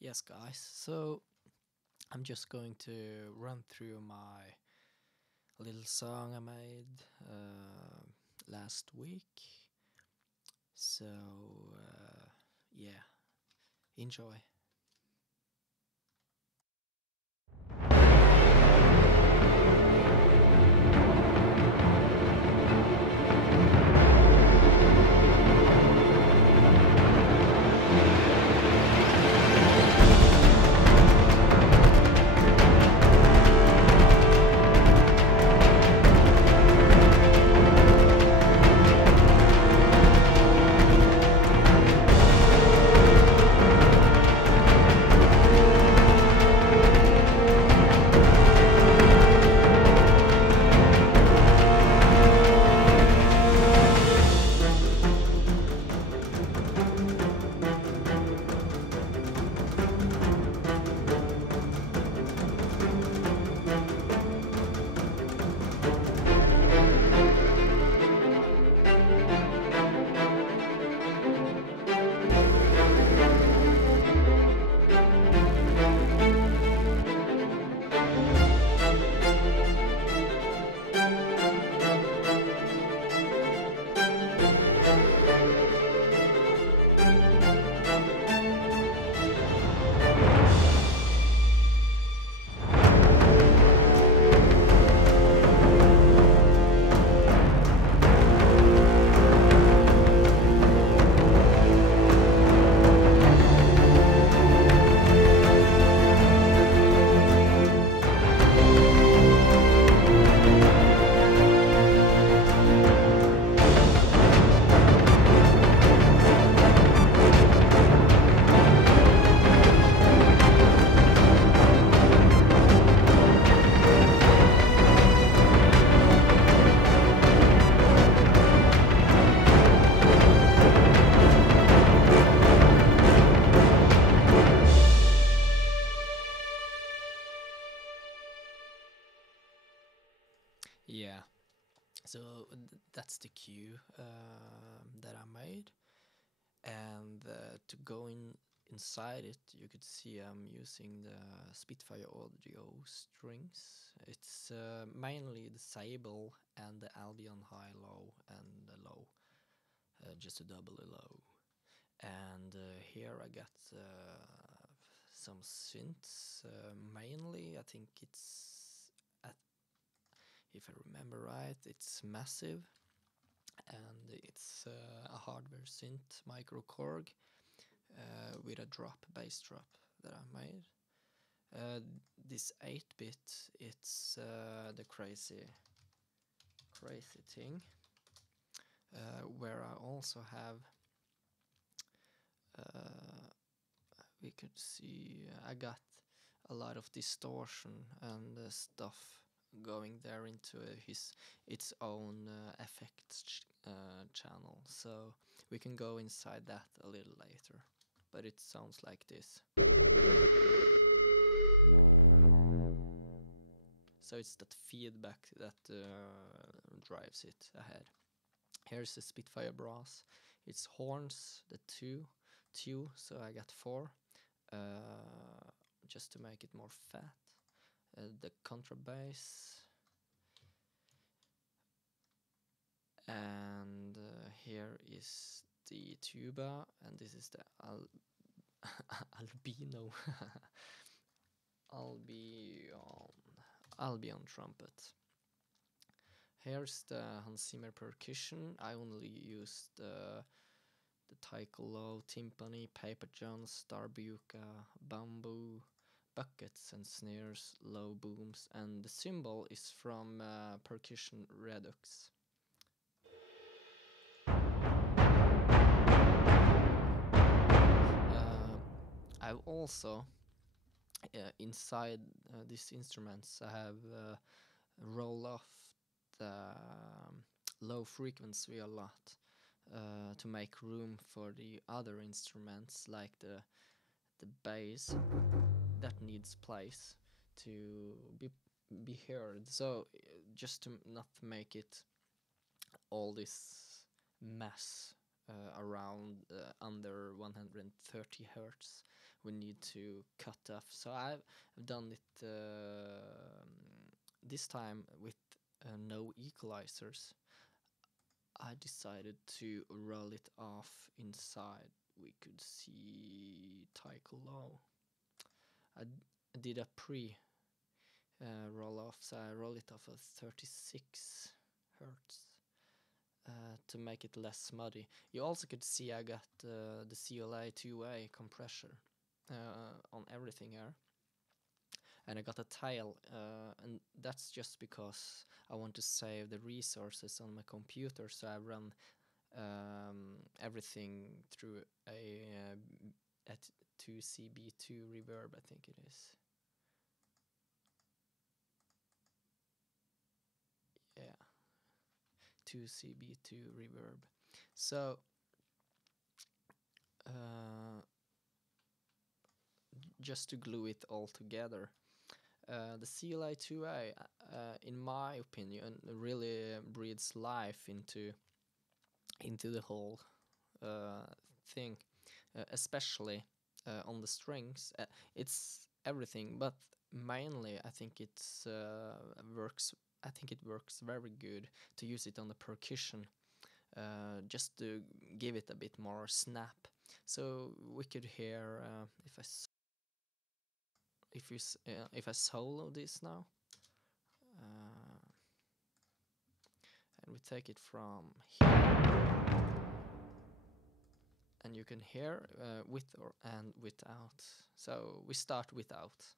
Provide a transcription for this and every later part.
Yes, guys, so I'm just going to run through my little song I made last week. So, yeah, enjoy. Yeah, so that's the cue that I made, and to go inside it, you could see I'm using the Spitfire audio strings. It's mainly the Sable and the Albion high low and the low, just a double low. And here I got some synths, mainly I think it's, if I remember right, it's Massive, and it's a hardware synth micro Korg with a bass drop that I made. This 8-bit, it's the crazy thing, where I also have, we could see, I got a lot of distortion and stuff going there into its own effects channel, so we can go inside that a little later, but it sounds like this. So it's that feedback that drives it ahead. Here's the Spitfire Brass. It's horns, the two, so I got 4, just to make it more fat. The contrabass, and here is the tuba, and this is the albino Albion trumpet. Here's the Zimmer Percussion. I only used the taiko low, timpani, paper johns, darbuka, bamboo, buckets and snares, low booms, and the cymbal is from Percussion Redux. I've also inside these instruments I have rolled off the low frequency a lot to make room for the other instruments, like the bass that needs place to be heard. So just to not make it all this mess around under 130 hertz, we need to cut off. So I've done it this time with no equalizers. I decided to roll it off inside. We could see Tycho Low. I did a pre roll off, so I roll it off at 36 hertz to make it less muddy. You also could see I got the CLA 2A compressor on everything here, and I got a tail, and that's just because I want to save the resources on my computer, so I run everything through at 2CB2 reverb, I think it is. Yeah, 2CB2 reverb. So just to glue it all together, the CLA 2A, in my opinion, really breathes life into the whole thing, especially on the strings. It's everything, but mainly I think it works very good to use it on the percussion, just to give it a bit more snap. So we could hear if I solo this now, and we take it from here, and you can hear with and without. So we start without.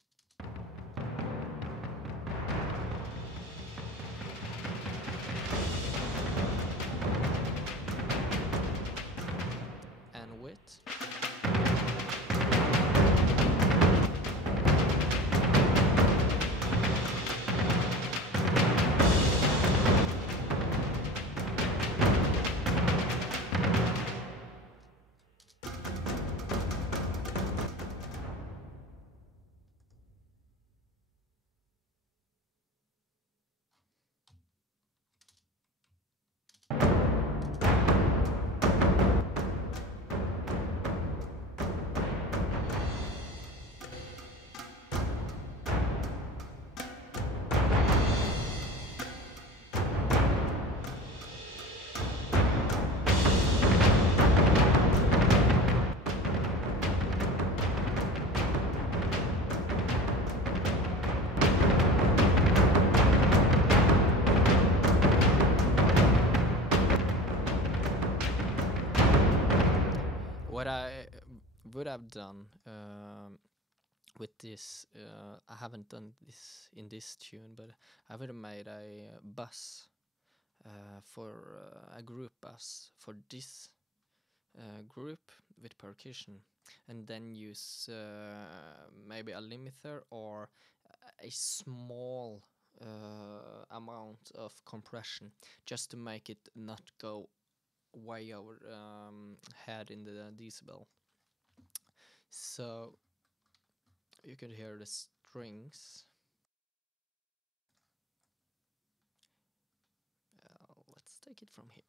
And with. What I would have done with this, I haven't done this in this tune, but I would have made a bus for a group bus for this group with percussion, and then use maybe a limiter or a small amount of compression, just to make it not go way over head in the decibel. So you can hear the strings. Let's take it from here.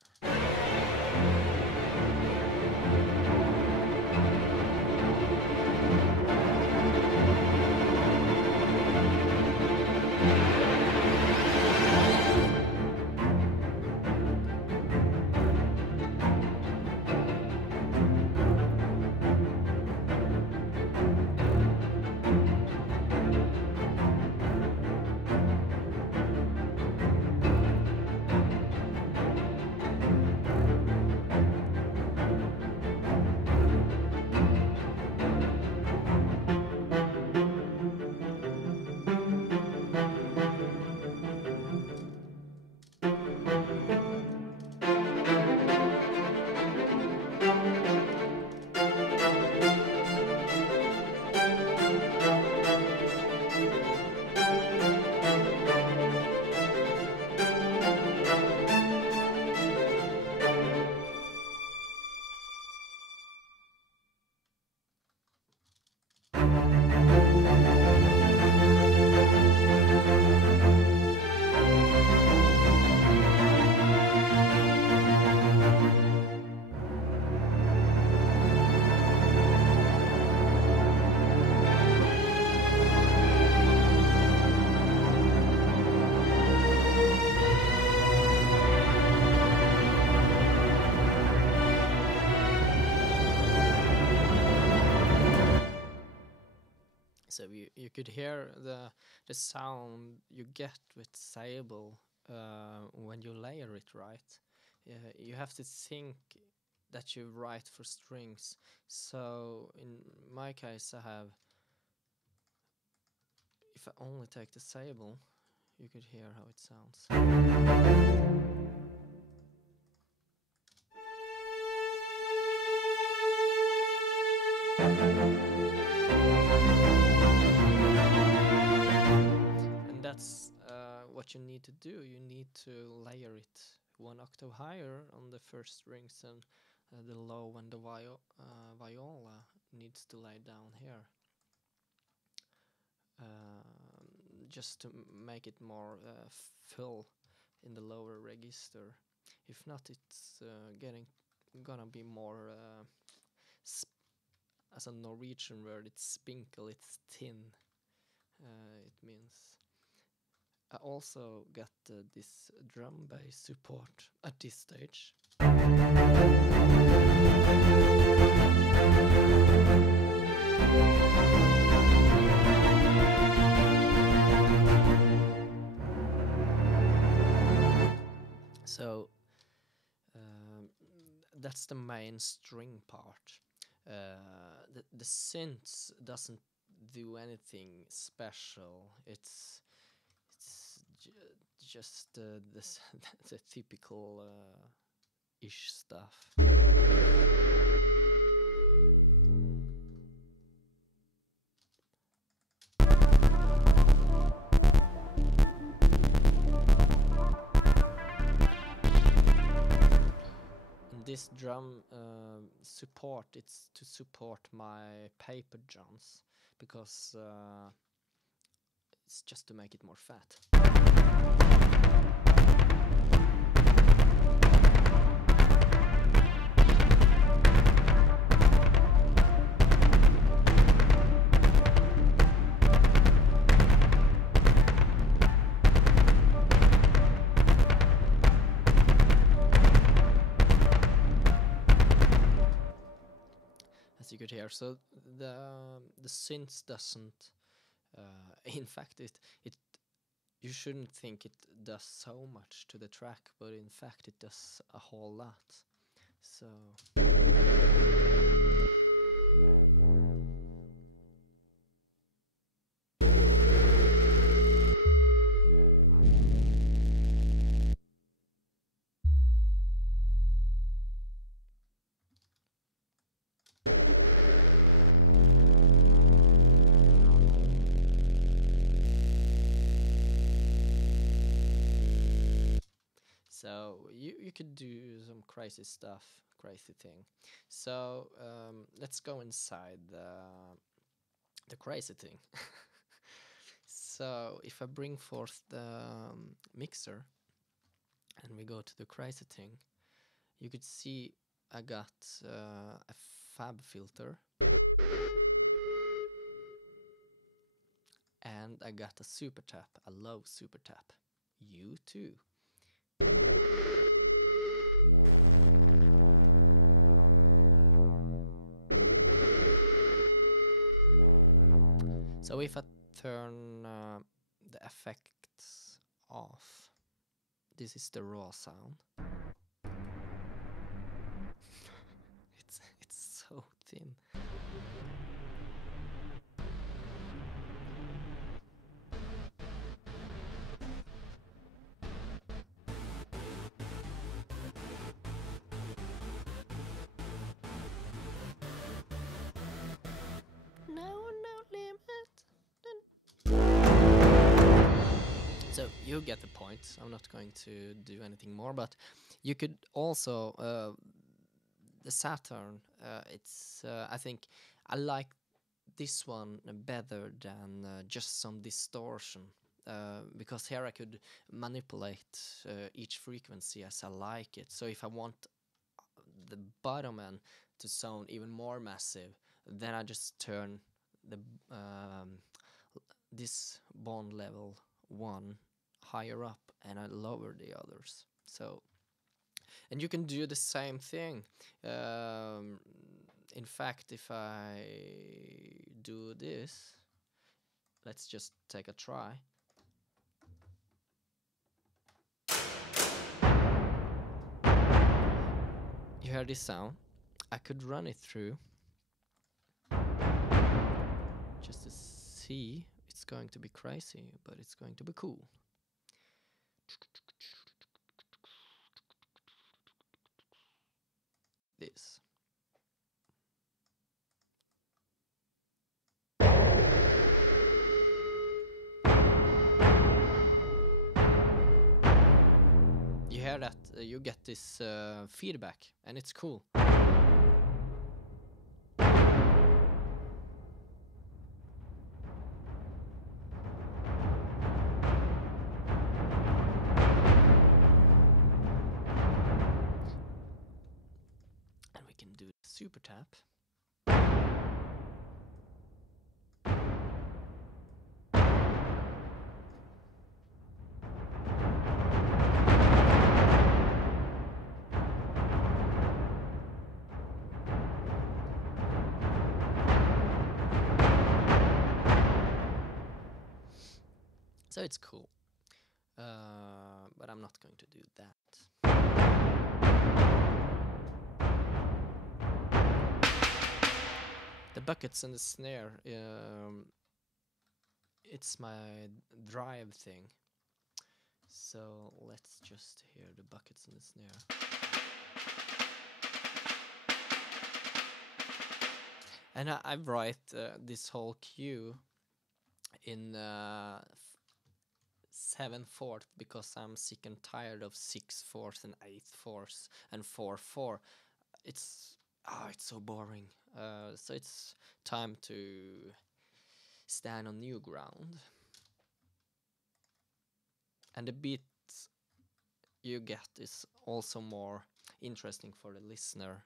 So you could hear the sound you get with Sable when you layer it, right? You have to think that you write for strings. So in my case, I have, if I only take the Sable, you could hear how it sounds. And that's what you need to do. You need to layer it one octave higher on the first strings, and the low and the viola needs to lay down here. Just to make it more full in the lower register. If not, it's gonna be more as a Norwegian word, it's spinkle, it's thin. It means I also got this drum bass support at this stage. So that's the main string part. The synth doesn't do anything special. It's just the typical ish stuff. This drum support, it's to support my paper drums, because it's just to make it more fat. You could hear, so the synth doesn't. In fact, it you shouldn't think it does so much to the track, but in fact, it does a whole lot. So. So you could do some crazy stuff, crazy thing. So let's go inside the crazy thing. So if I bring forth the mixer and we go to the crazy thing, you could see I got a fab filter and I got a super tap, a low super tap. You too. So if I turn the effects off, this is the raw sound. It's so thin. So you get the point. I'm not going to do anything more, but you could also the Saturn. It's I think I like this one better than just some distortion, because here I could manipulate each frequency as I like it. So if I want the bottom end to sound even more massive, then I just turn the this bond level 1 higher up and I lower the others. So, and you can do the same thing. In fact, if I do this, let's just take a try. You hear this sound? I could run it through just to see. It's going to be crazy, but it's going to be cool. This. You hear that? You get this feedback, and it's cool. And we can do the super tap. So it's cool, but I'm not going to do that. The buckets and the snare, it's my drive thing. So let's just hear the buckets and the snare. And I write this whole cue in 7/4 because I'm sick and tired of 6/4 and 8/4 and 4/4. It's so boring. So it's time to stand on new ground. And the beat you get is also more interesting for the listener.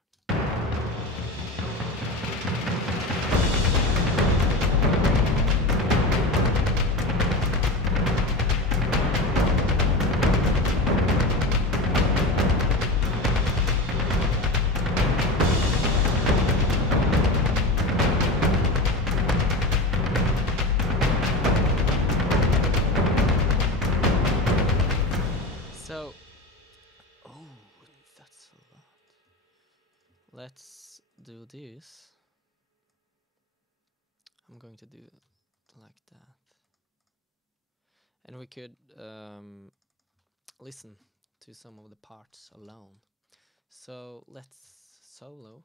Let's do this. I'm going to do it like that. And we could listen to some of the parts alone. So let's solo.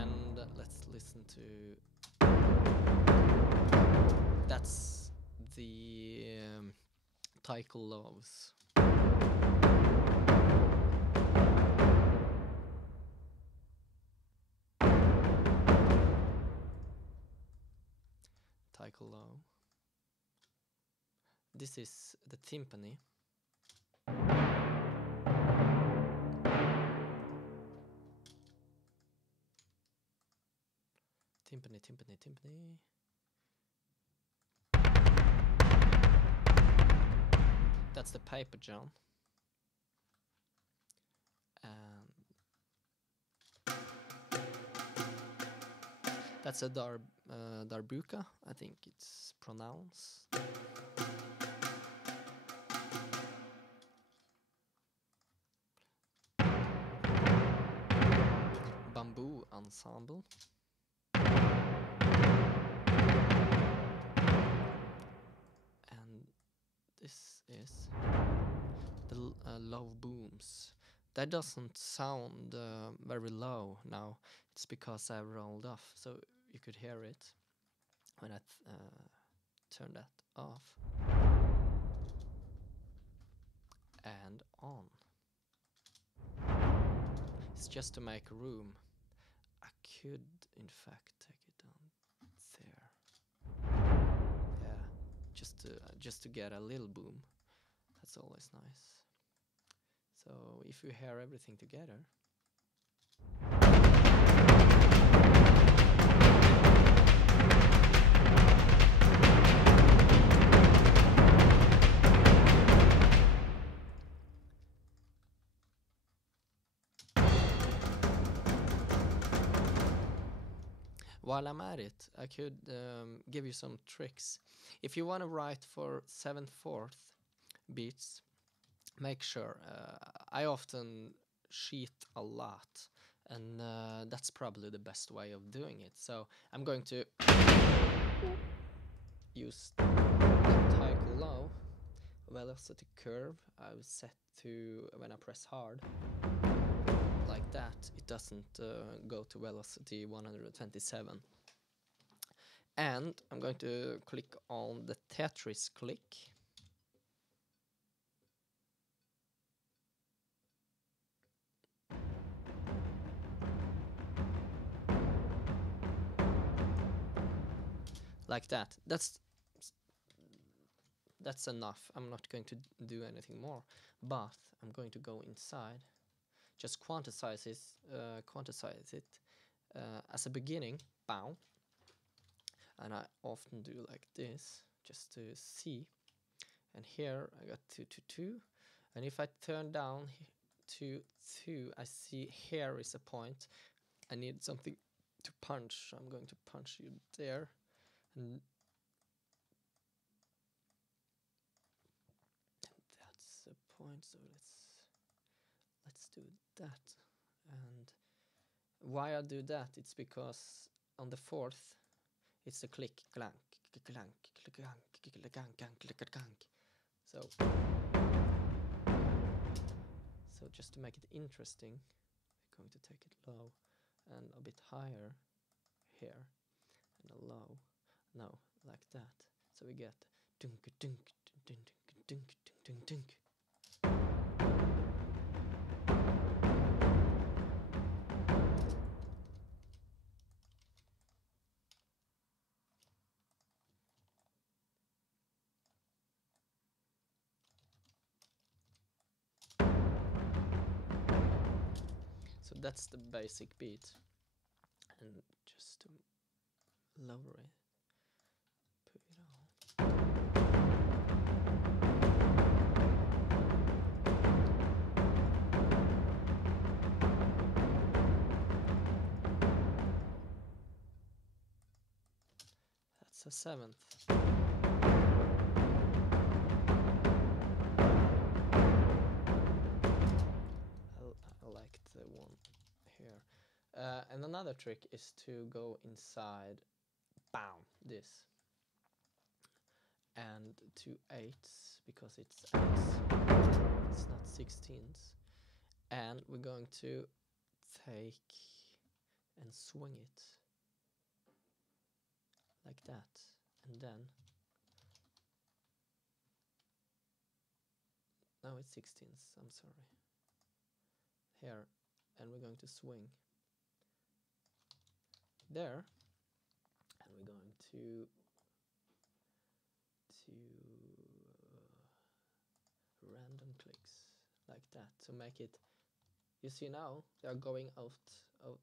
And let's listen to... That's the Tycho Loves. Tycho Low. This is the timpani. Timpani, timpani, timpani. That's the paper John. And that's a darbuka, I think it's pronounced. Bamboo ensemble. And this is the low booms. That doesn't sound very low now. It's because I rolled off, so you could hear it when I turn that off and on. It's just to make room. I could, in fact, take it down there. Yeah, just to get a little boom. That's always nice. So if you hear everything together. while I'm at it, I could give you some tricks. If you want to write for 7/4 beats, make sure. I often cheat a lot, and that's probably the best way of doing it. So I'm going to use the entire low velocity curve. I will set to, when I press hard like that, it doesn't go to velocity 127. And I'm going to click on the Tetris click. Like that. That's enough. I'm not going to do anything more, but I'm going to go inside, just quantize it as a beginning, bow, and I often do like this just to see. And here I got 2 to 2, and if I turn down to 2, I see here is a point. I need something to punch. I'm going to punch you there, and that's the point. So let's do that. And why I do that, it's because on the 4th it's a click, clank, clank, clank, clank, clank, clank. So just to make it interesting, we're going to take it low and a bit higher here, and a low, no, like that. So we get dunk dunk dunk dunk dunk dunk dunk. So that's the basic beat, and just to lower it, put it on. That's a 7th. I like the one here. And another trick is to go inside, bam, this, and 2 8s, because it's 8s, it's not 16s. And we're going to take and swing it like that, and then, no, it's 16s, I'm sorry, here, and we're going to swing there, and we're going to random clicks like that to make it. You see now they are going out of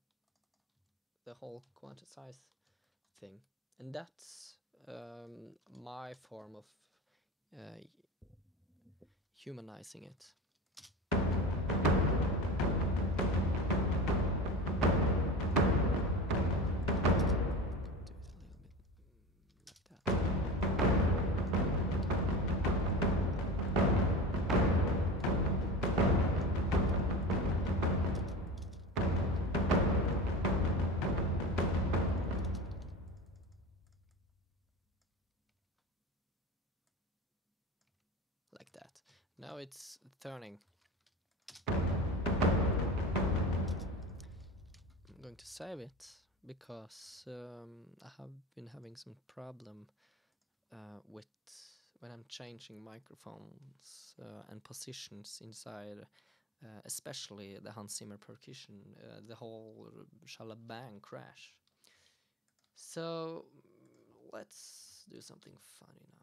the whole quantize thing, and that's my form of humanizing it. Like that. Now it's turning. I'm going to save it because I have been having some problem with when I'm changing microphones and positions inside, especially the Hans Zimmer Percussion, the whole shalabang crash. So let's do something funny now.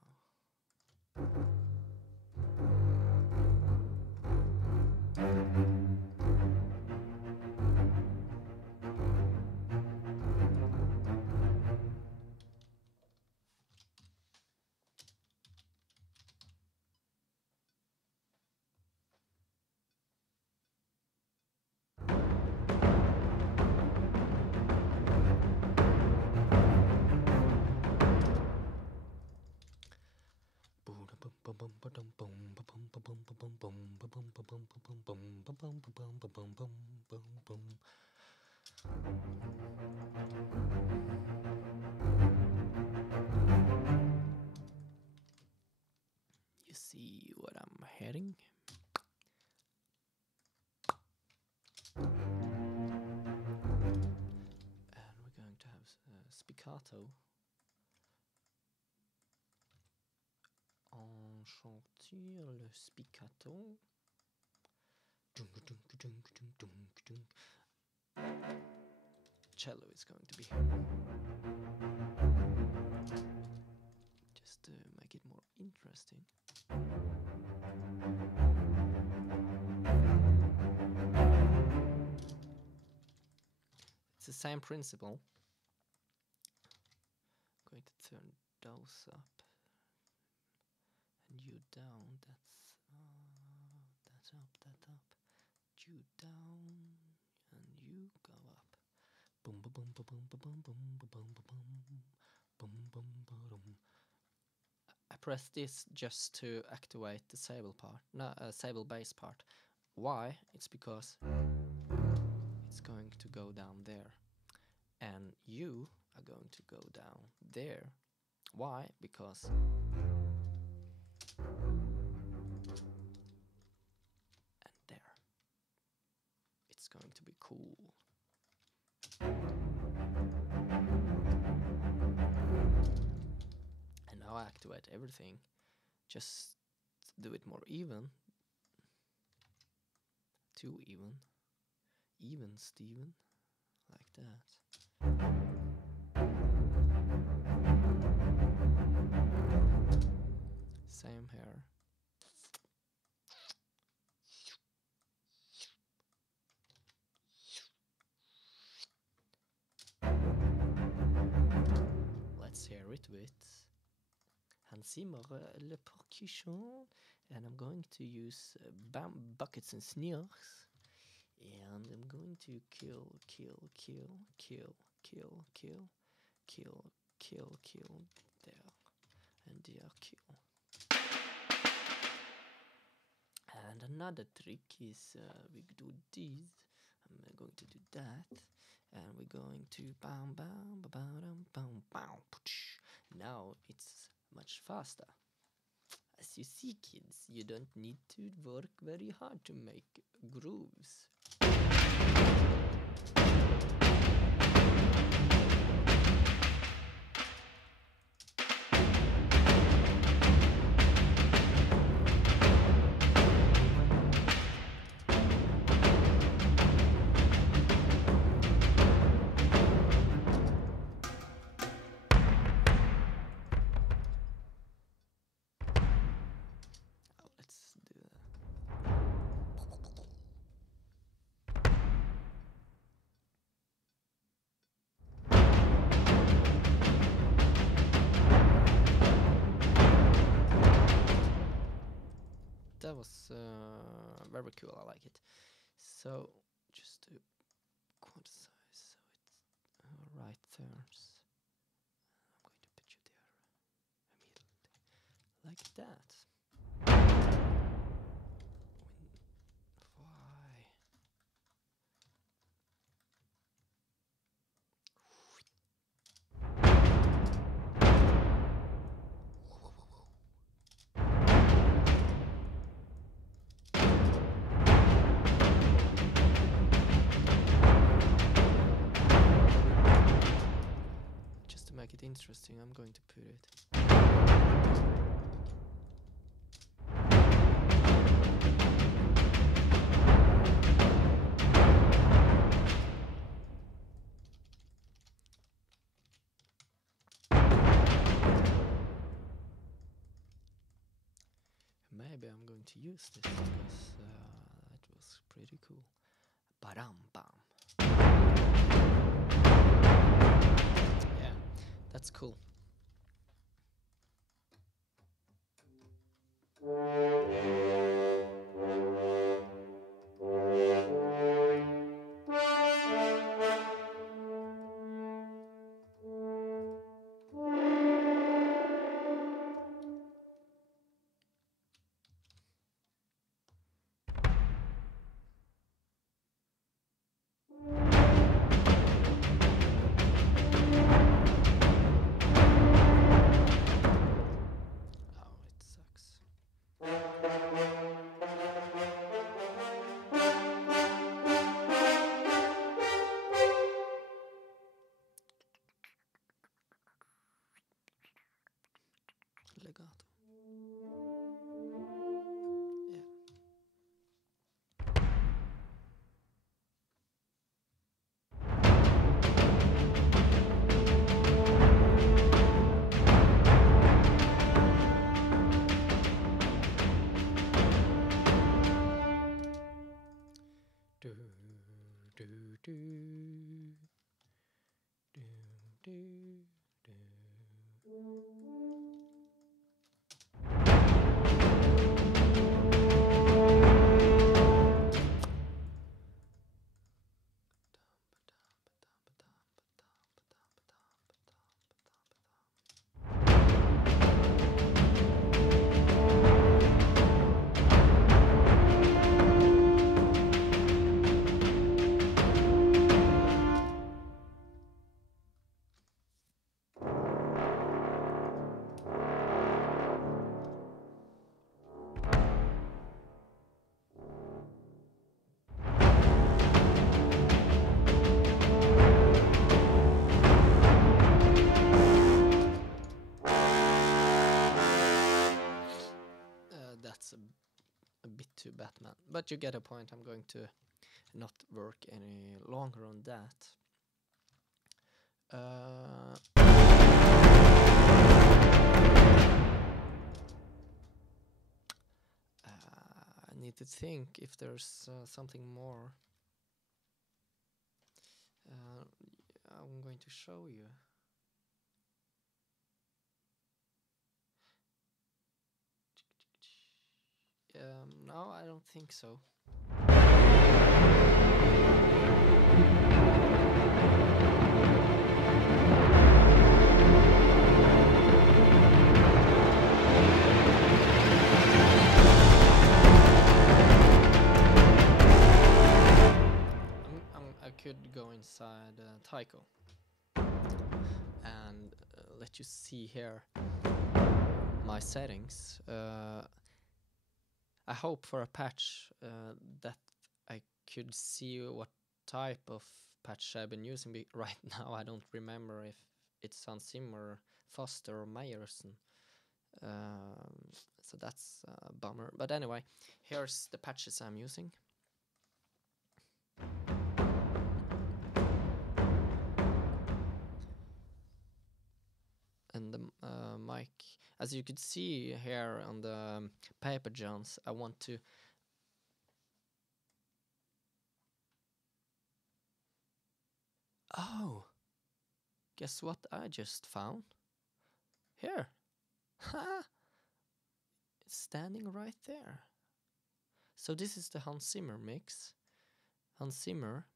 Humanizing. And we're going to have spiccato. Enchanter le spiccato. Cello is going to be here. Just to make it more interesting. It's the same principle. I'm going to turn those up and you down. That's that up, that up. You down and you go up. Boom, boom, boom, boom, boom, boom, boom, boom, boom, boom, boom, boom. I press this just to activate the Sable part, no, Sable bass part. Why? It's because it's going to go down there, and you are going to go down there. Why? Because and there. It's going to be cool. And now I activate everything. Just do it more even. Too even. Even Steven. Like that. Same here. Let's hear it with Zimmer, le Percussion, and I'm going to use buckets and snares, and I'm going to kill there, and there kill. And another trick is we do this. I'm going to do that, and we're going to bam bam bam bam bam. Now it's much faster. As you see, kids, you don't need to work very hard to make grooves. That was very cool, I like it. So, just to quantize so it's right turns. I'm going to put you there immediately. Like that. Why? Make it interesting, I'm going to put it. Maybe I'm going to use this because that was pretty cool. Ba-dum bam. Yeah, that's cool. legato. That's a bit too Batman, but you get a point. I'm going to not work any longer on that. I need to think if there's something more. I'm going to show you. No, I don't think so. I could go inside Tycho and let you see here my settings. I hope for a patch that I could see what type of patch I've been using. Right now I don't remember if it's on Zimmer, Foster or Meyerson. So that's a bummer. But anyway, here's the patches I'm using. And the mic, as you could see here on the paper Johns, I want to guess what I just found? Here. Ha! It's standing right there. So this is the Hans Zimmer mix. Hans Zimmer,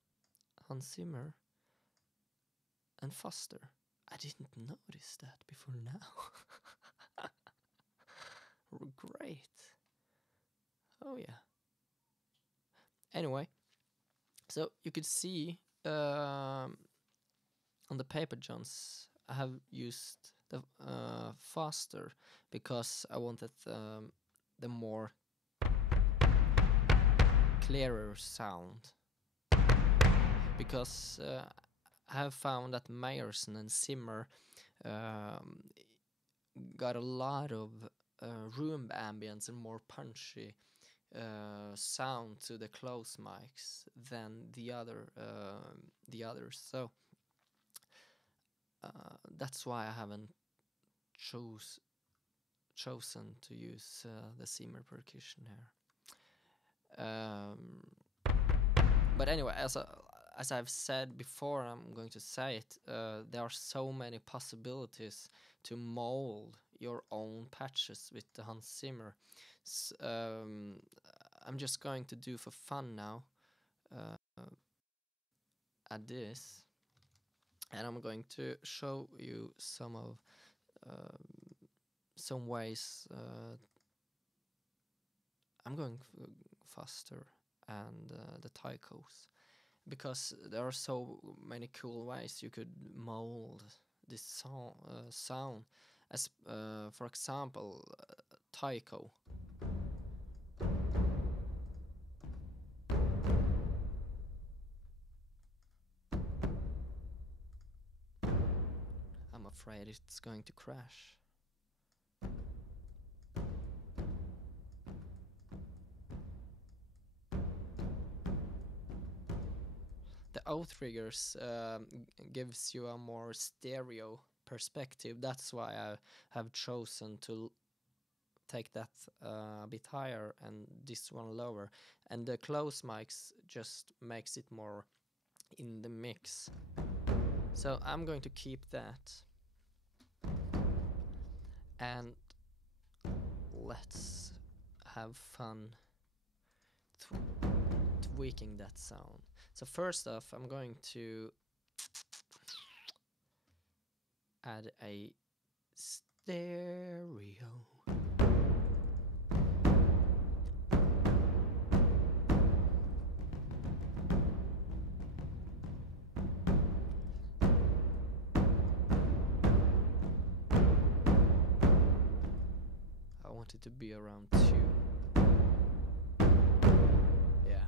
and Foster. I didn't notice that before now. Great. Oh yeah. Anyway, so you could see on the paper Johns I have used the Foster because I wanted the more clearer sound. Because I have found that Meyerson and Zimmer got a lot of room ambience and more punchy sound to the close mics than the others. So that's why I haven't chosen to use the Zimmer Percussion here. But anyway, as I've said before, I'm going to say it, there are so many possibilities to mold your own patches with the Hans Zimmer. I'm just going to do for fun now, add this, and I'm going to show you some ways. I'm going Faster and the Tychos, because there are so many cool ways you could mold this sound. As for example, Tycho. I'm afraid it's going to crash. outriggers gives you a more stereo perspective. That's why I have chosen to take that a bit higher and this one lower, and the close mics just makes it more in the mix. So I'm going to keep that, and let's have fun tweaking that sound. So first off, I'm going to add a stereo. I want it to be around 2. Yeah,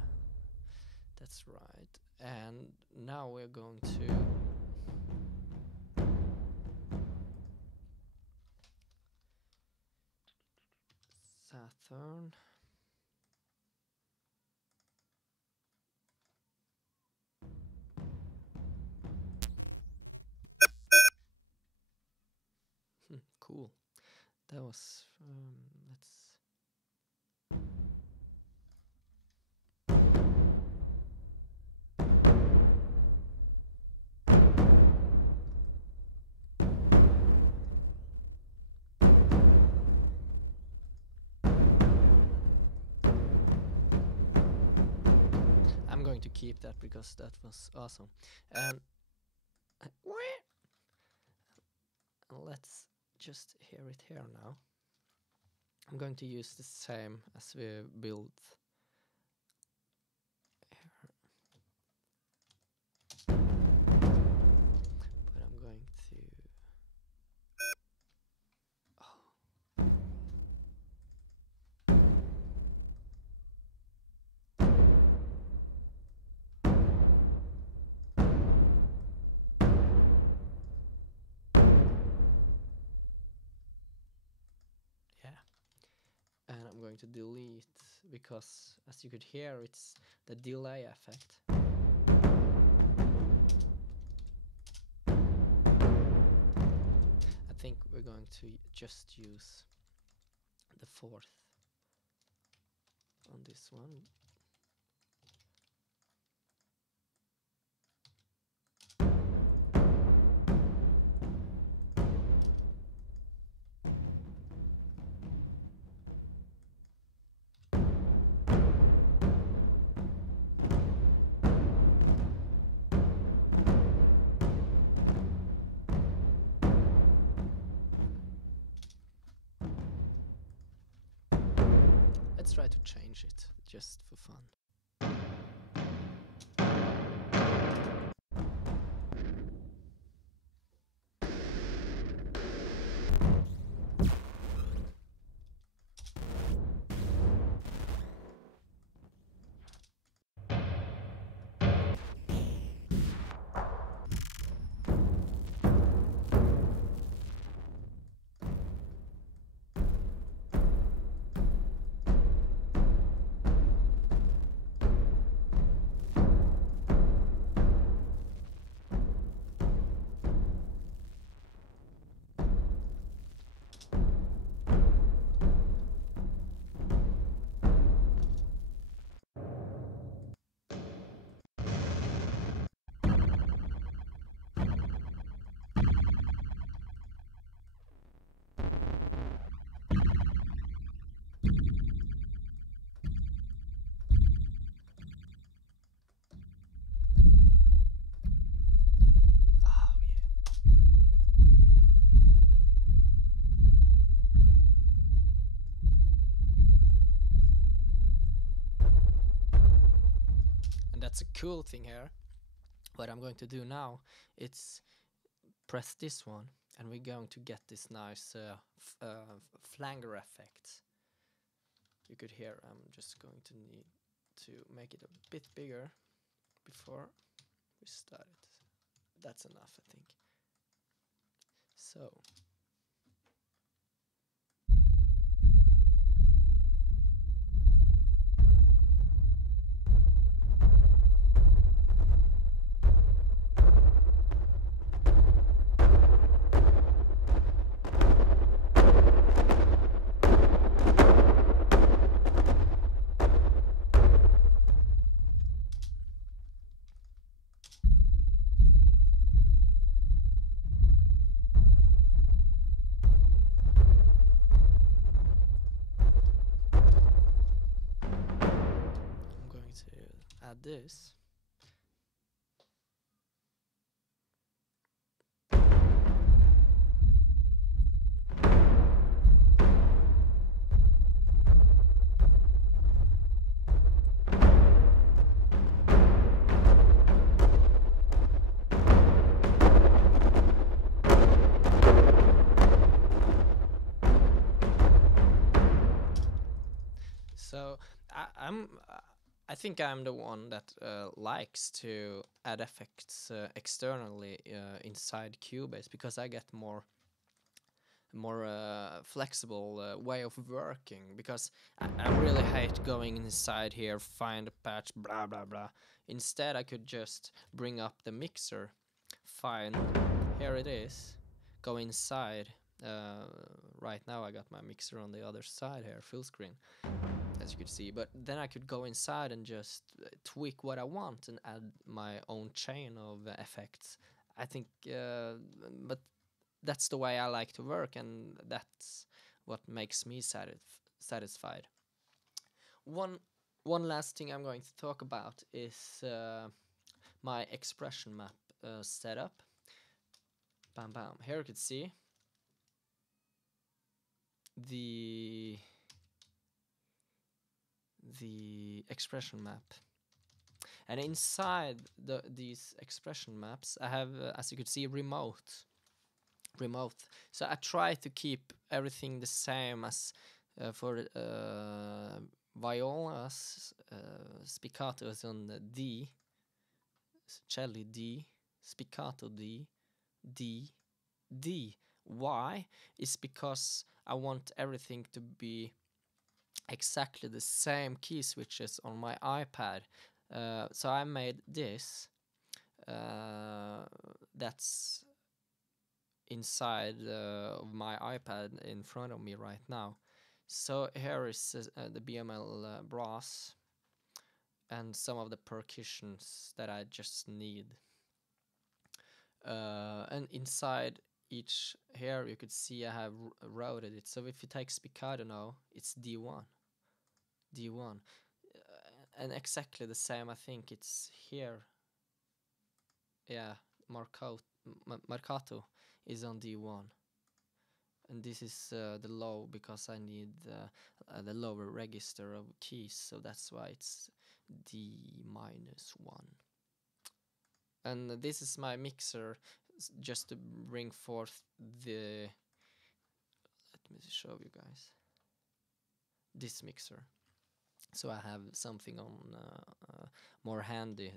that's right. And now we're going to Saturn. Cool. That was let's. I'm going to keep that because that was awesome. And let's just hear it here now. I'm going to use the same as we built here. But I'm going to and I'm going to delete because, as you could hear, it's the delay effect. I think we're going to just use the 4th on this one. Try to change it just for fun. That's a cool thing here. What I'm going to do now, it's press this one, and we're going to get this nice flanger effect. You could hear I'm just going to need to make it a bit bigger before we start it. That's enough, I think. So this. So I think I'm the one that likes to add effects externally inside Cubase, because I get more flexible way of working, because I really hate going inside here, find a patch, blah blah blah. Instead I could just bring up the mixer, find, here it is, go inside. Right now I got my mixer on the other side here, full screen, as you could see, but then I could go inside and just tweak what I want and add my own chain of effects. I think, but that's the way I like to work, and that's what makes me satisfied. One last thing I'm going to talk about is my expression map setup. Bam bam. Here you can see the expression map, and inside these expression maps I have, as you could see, remote. So I try to keep everything the same as for violas. Spiccato is on the D, cello D, spiccato D, D, D. Why? Is because I want everything to be exactly the same key switches on my iPad. So I made this. That's inside of my iPad in front of me right now. So here is the BML brass and some of the percussions that I just need. And inside each here you could see I have routed it. So if you take spiccato now, it's D1. And exactly the same, I think it's here. Yeah, marcato is on D1, and this is the low, because I need the lower register of keys, so that's why it's D-1. And this is my mixer, just to bring forth the, let me show you guys this mixer, so I have something on more handy.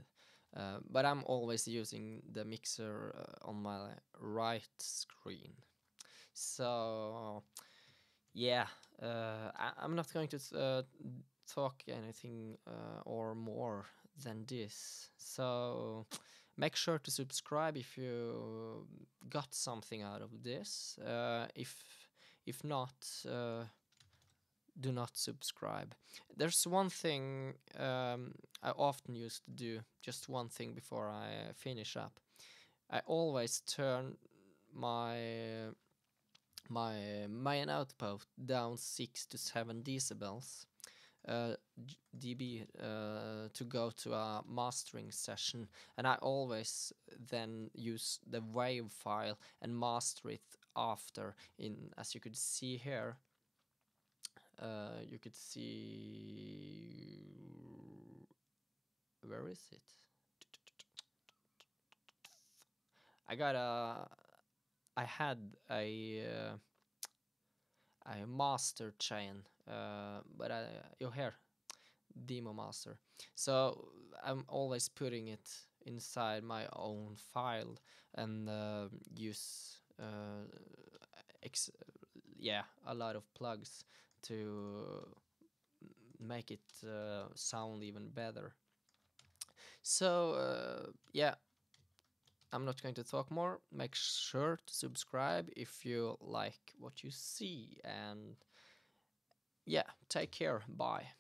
But I'm always using the mixer on my right screen. So yeah, I'm not going to talk anything or more than this. So make sure to subscribe if you got something out of this. If not, do not subscribe. There's one thing I often used to do, just one thing before I finish up. I always turn my main output down 6 to 7 decibels dB to go to a mastering session, and I always then use the wave file and master it after. In, as you could see here, you could see, where is it? I had a master chain, but you hear demo master. So I'm always putting it inside my own file and use a lot of plugs to make it sound even better. So yeah, I'm not going to talk more. Make sure to subscribe if you like what you see, and yeah, take care. Bye.